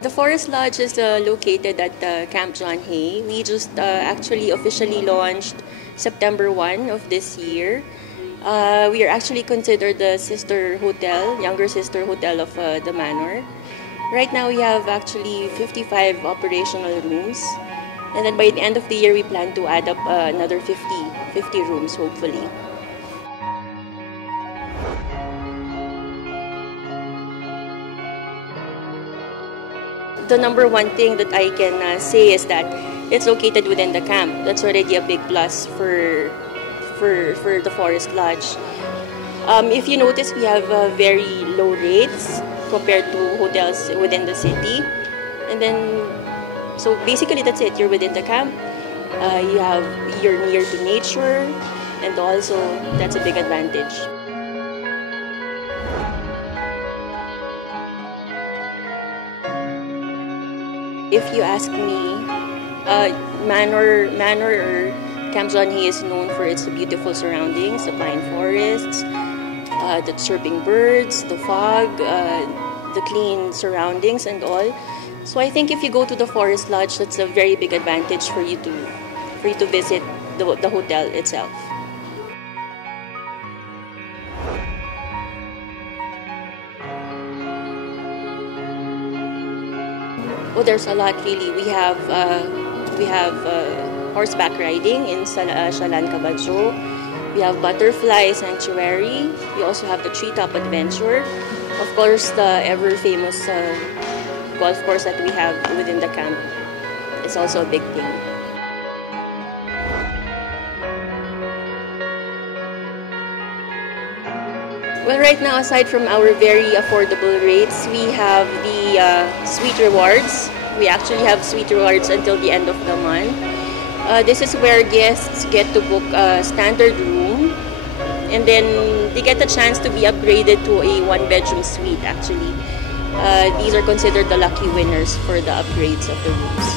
The Forest Lodge is located at Camp John Hay. We just actually officially launched September 1 of this year. We are actually considered the sister hotel, younger sister hotel of the manor. Right now we have actually 55 operational rooms. And then by the end of the year, we plan to add up another 50 rooms, hopefully. The number one thing that I can say is that it's located within the camp. That's already a big plus for the Forest Lodge. If you notice, we have very low rates compared to hotels within the city. And then, so basically that's it. You're within the camp. You're near to nature, and also that's a big advantage. If you ask me, Manor or Camp John Hay is known for its beautiful surroundings, the pine forests, the chirping birds, the fog, the clean surroundings and all. So I think if you go to the Forest Lodge, that's a very big advantage for you to visit the hotel itself. Oh, there's a lot really. We have horseback riding in Shalan Cabajo. We have butterfly sanctuary. We also have the treetop adventure. Of course, the ever famous golf course that we have within the camp is also a big thing. Well, right now, aside from our very affordable rates, we have the Sweet Rewards. We actually have Sweet Rewards until the end of the month. This is where guests get to book a standard room, and then they get the chance to be upgraded to a one-bedroom suite, actually. These are considered the lucky winners for the upgrades of the rooms.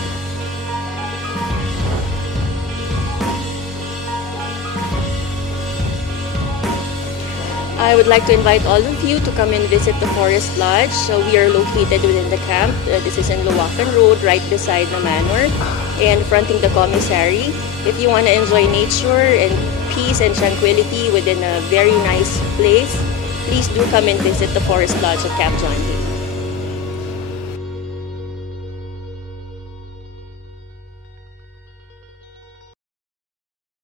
I would like to invite all of you to come and visit the Forest Lodge. So we are located within the camp. This is in Luwakan Road, right beside the manor and fronting the commissary. If you want to enjoy nature and peace and tranquility within a very nice place, please do come and visit the Forest Lodge at Camp John Hay.